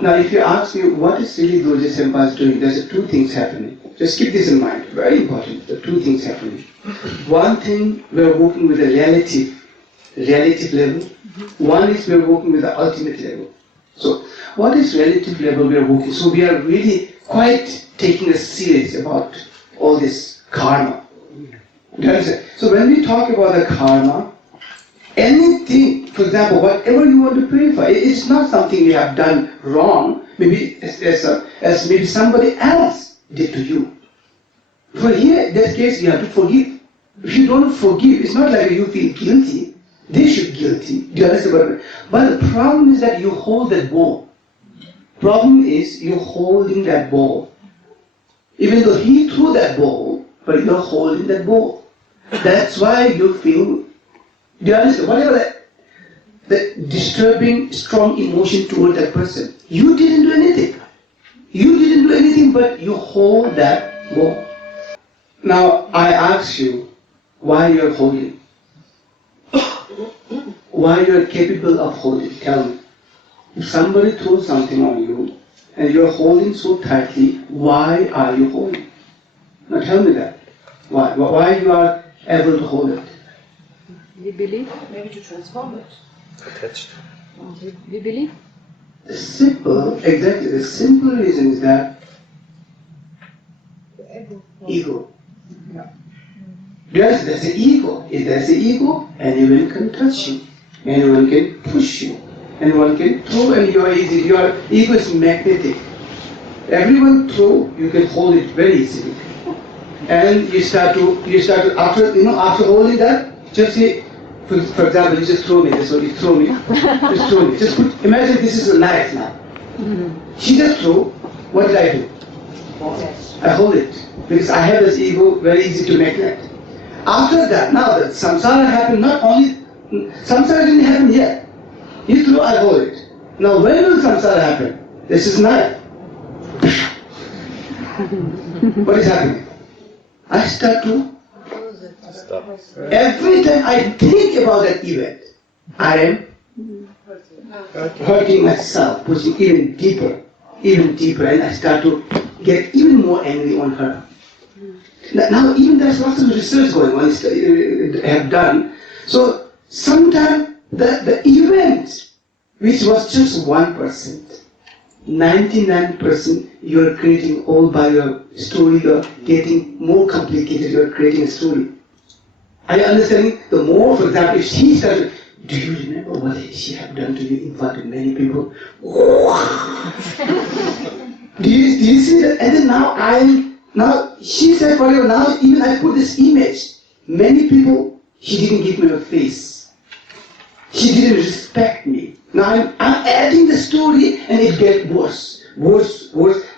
Now, if you ask me what is really Dorje Senpai doing, there's two things happening. Just keep this in mind. Very important. The two things happening. One thing, we're working with a relative level. One is we're working with the ultimate level. So, what is relative level we are working? So, we are really quite taking a serious about all this karma. You understand? So, when we talk about the karma, anything, for example, whatever you want to purify, it's not something you have done wrong, maybe as maybe somebody else did to you. For here, in that case, you have to forgive. If you don't forgive, it's not like you feel guilty. They should guilty. Do you understand what I mean? But the problem is that you hold that ball. Problem is you're holding that ball. Even though he threw that ball, but you're holding that ball. That's why you feel, do you understand? Whatever that disturbing, strong emotion toward that person, you didn't do anything. You didn't do anything, but you hold that ball. Now, I ask you, why you're holding? Why you're capable of holding? Tell me. If somebody throws something on you, and you're holding so tightly, why are you holding? Now tell me that. Why? Why you are able to hold it? We believe. Maybe to transform it. Attached. We believe. The simple reason is that ego. Yes, there's the ego. If there's the ego, anyone can touch you, anyone can push you, anyone can throw, and your ego is magnetic. Everyone throw, you can hold it very easily. And you start to after holding that, just say, for example, you just throw me, that's what you throw me. Just throw me. Just imagine this is a knife now. She just threw, what did I do? I hold it. Because I have this ego, very easy to magnet. After that, now that samsara happened, not only, samsara didn't happen yet. You throw, I hold it. Now when will samsara happen? This is knife. What is happening? I start to Stop. every time I think about that event, I am hurting myself, pushing even deeper, and I start to get even more angry on her. Now even there's lots of research going on, have done. So sometimes the event, which was just 1%, 99% you're creating all by your story, you're getting more complicated, you're creating a story. Are you understanding? The more, for example, if she started, do you remember what she have done to you in front of many people? do you see that? And then now she said, whatever, now even I put this image. Many people, she didn't give me a face. She didn't respect me. Now I'm adding the story and it gets worse.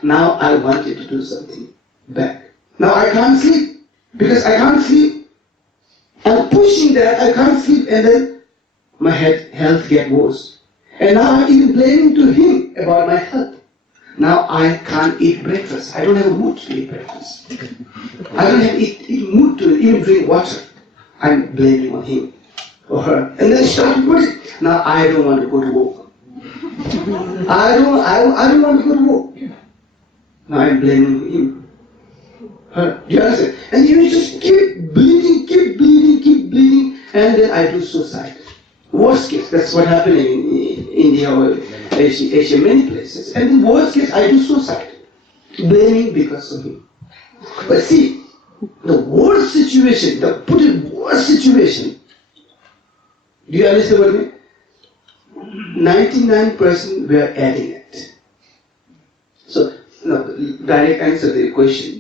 Now I wanted to do something back. Now I can't sleep because I can't sleep. I'm pushing that, I can't sleep, and then my health gets worse. And now I'm even blaming to him about my health. Now I can't eat breakfast. I don't have a mood to eat breakfast. I don't have a mood to even drink water. I'm blaming on him or her. And then start to put it. Now I don't want to go to work. I don't want to go to work. Now I'm blaming him. Her. Do you understand? And you just keep bleeding, and then I do suicide. Worst case, that's what happened in India or Asia, many places. And in worst case, I do suicide. Blaming because of him. But see, the worst situation, do you understand what I mean? 99% we are adding it. So, no, direct answer the question.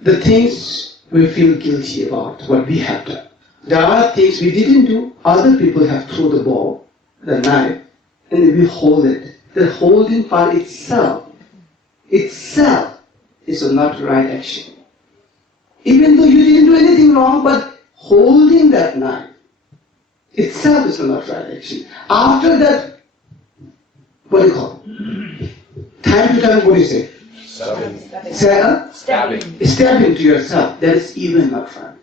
The things we feel guilty about, what we have done. There are things we didn't do, other people have thrown the ball, the knife, and we hold it. The holding part itself is not right action. Even though you didn't do anything wrong, but holding that knife itself is not right action. After that, what do you call it? Time to time, what do you say? Stabbing to yourself. That is even not right.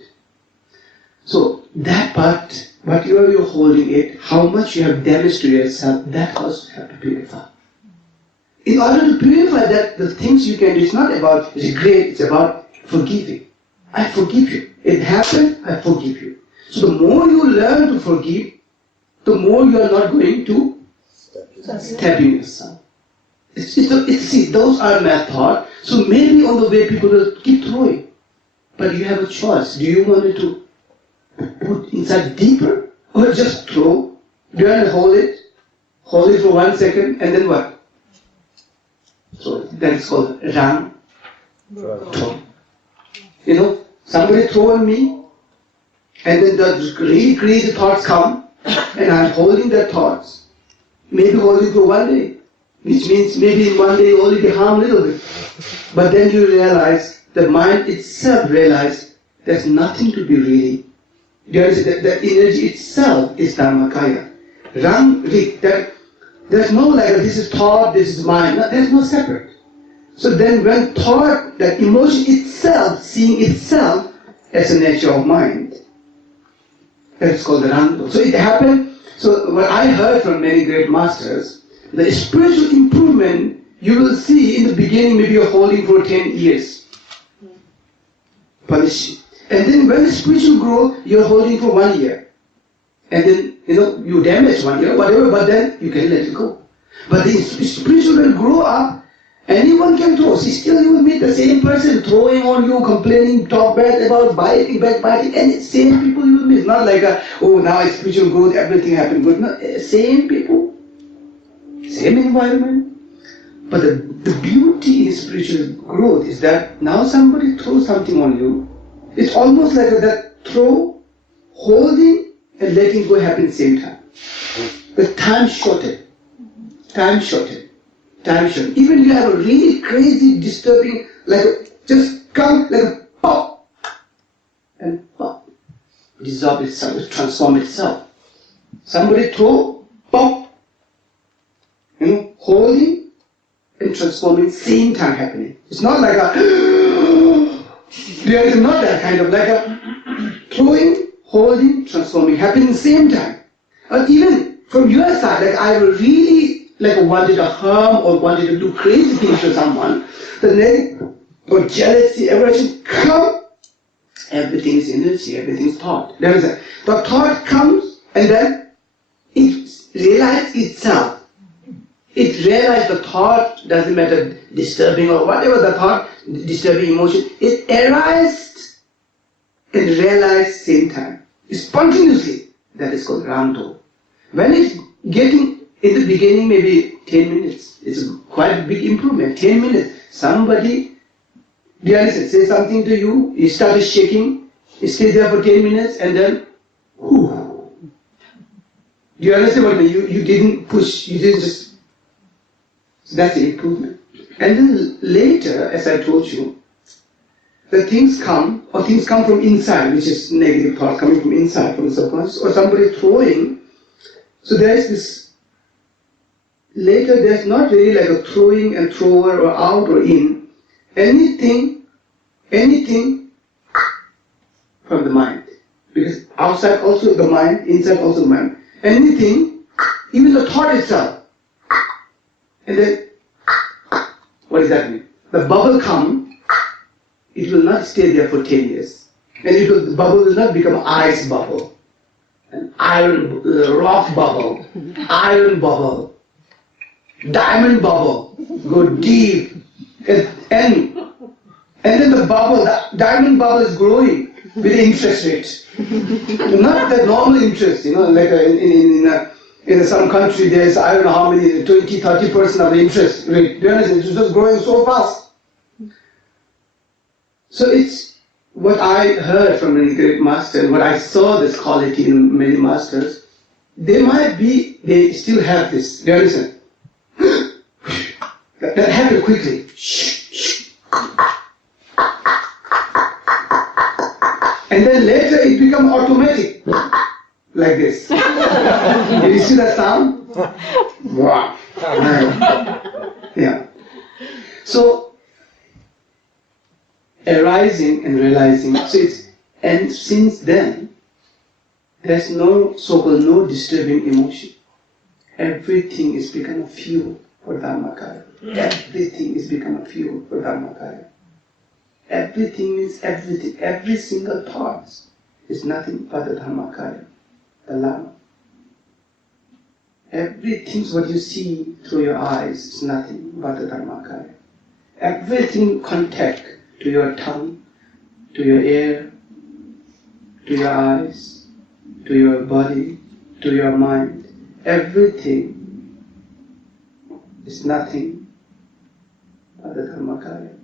So that part whatever you're holding it, how much you have damaged to yourself, that also have to purify. In order to purify that, the things you can do, it's not about regret, it's about forgiving. I forgive you. It happened, I forgive you. So the more you learn to forgive, the more you are not going to step in yourself. See, those are my thoughts. So maybe on the way people will keep throwing. But you have a choice. Do you want it to put inside deeper or just throw? Do you want to hold it for 1 second and then what? So that is called Ram throw. You know, somebody throw on me and then the really crazy thoughts come and I'm holding their thoughts. Maybe holding for 1 day, which means maybe in 1 day you only be harmed a little bit. But then you realize, the mind itself realizes there's nothing to be really. The energy itself is Dharmakaya. Ram, there's no like this is thought, this is mind. No, there's no separate. So then when thought, that emotion itself, seeing itself as a nature of mind, that's called the Ram. So it happened. So what I heard from many great masters, the spiritual improvement you will see in the beginning, maybe you're holding for 10 years. Punishing. And then when the spiritual grow, you're holding for 1 year. And then, you damage 1 year, whatever, but then you can let it go. But the spiritual will grow up, anyone can throw. See, still you will meet the same person throwing on you, complaining, talk bad about, backbiting, and same people you will meet. Not like, now it's spiritual growth, everything happened good. No, same people, same environment. But the beauty in spiritual growth is that now somebody throws something on you. It's almost like that throw, holding and letting go happen at the same time. The time shortened. Even you have a really crazy, disturbing, just come like a pop and pop. Dissolve itself, transform itself. Somebody throw, pop, holding and transforming, same time happening. It's not like there is not that kind of like a throwing, holding, transforming, happening same time. Or even from your side, like I really wanted to harm or wanted to do crazy things to someone, the negative or jealousy, aversion come, everything is energy, everything is thought. There is the thought comes and then it realizes itself. It realizes the thought, doesn't matter disturbing or whatever the thought, disturbing emotion, it arises and realizes same time. Spontaneously. That is called Ramdo. When it's getting in the beginning maybe 10 minutes, it's quite a big improvement. 10 minutes. Somebody, say something to you, you start shaking, you stay there for 10 minutes and then, whew. Do you understand what I mean? You didn't push, you didn't just. So that's the improvement. And then later, as I told you, the things come from inside, which is negative thought coming from inside, from the subconscious, or somebody throwing. So there is this, later there's not really like a throwing and thrower or out or in. Anything from the mind. Because outside also the mind, inside also the mind. Anything, even the thought itself. And then, what does that mean? The bubble comes, it will not stay there for 10 years. And the bubble will not become an ice bubble, an iron, rock bubble, iron bubble, diamond bubble, go deep. And then the bubble, the diamond bubble is growing with interest rate. Not the normal interest, like in some country there's, I don't know how many, 20-30% of the interest rate. Do you understand? It's just growing so fast. So it's what I heard from many great masters, what I saw this quality in many masters, they still have this. Do you understand? That happened quickly. And then later it becomes automatic. Like this. Did you see that sound? Wow. Yeah. So, arising and realizing. And since then, There's no so-called no disturbing emotion. Everything is become a fuel for Dharmakaya. Everything is become a fuel for Dharmakaya. Everything means everything. Every single part is nothing but the Dharmakaya, the Lama. Everything what you see through your eyes is nothing but the Dharmakaya. Everything contact to your tongue, to your ear, to your eyes, to your body, to your mind, everything is nothing but the Dharmakaya.